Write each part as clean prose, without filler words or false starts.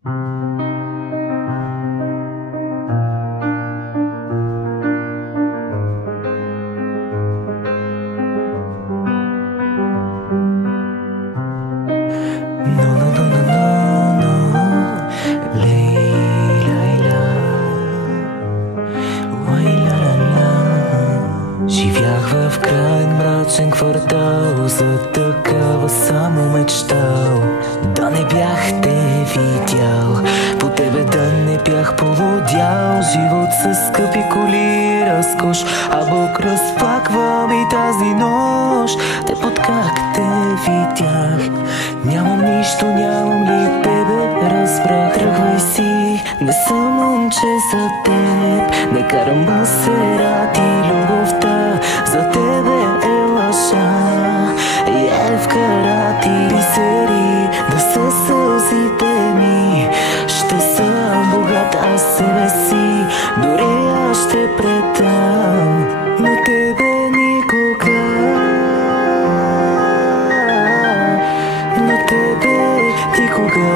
Живях в крайен мрачен квартал, за такава само мечтал. Да не бях те видял, по тебе да не бях полудял. Живот с скъпи коли, разкош, а Бог разплаква ми тази нощ. Те под как те видях, нямам нищо, нямам ли тебе, разбрах. Тръгвай си, не съм момче за теб, не карам Масерати, любовта за тебе е лъжа. И е вкарати бисери, да са сълзите ми. Ще съм богат, аз себе си, дори аз ще предам, но тебе никога, но тебе никога.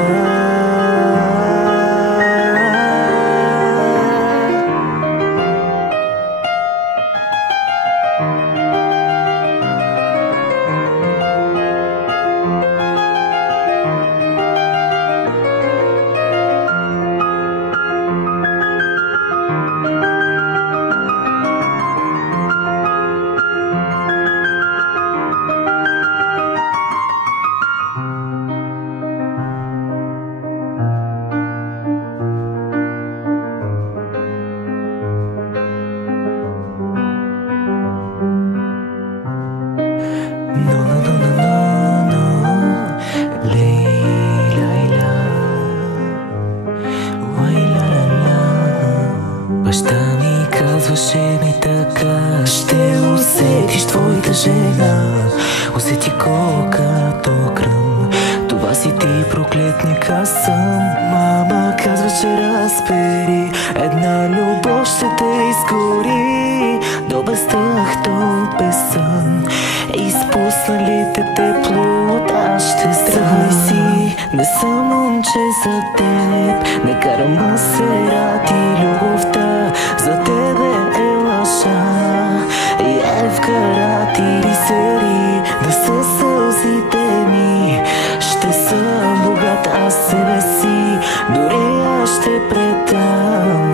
Баща ми казваше ми така: ще усетиш твоята жена, усети колкото кръм. Това си ти, проклетник, аз съм. Мама казваше: разбери, една любов ще те изгори до бездъх, до безсън. Изпусналите тепло, аз ще тръгвай си, не съм момче за теб, не карам Масерати, любовта за тебе е лъжа. И е вкарати бисери, да са сълзите ми. Ще съм богат, аз себе си, дори аз ще предам.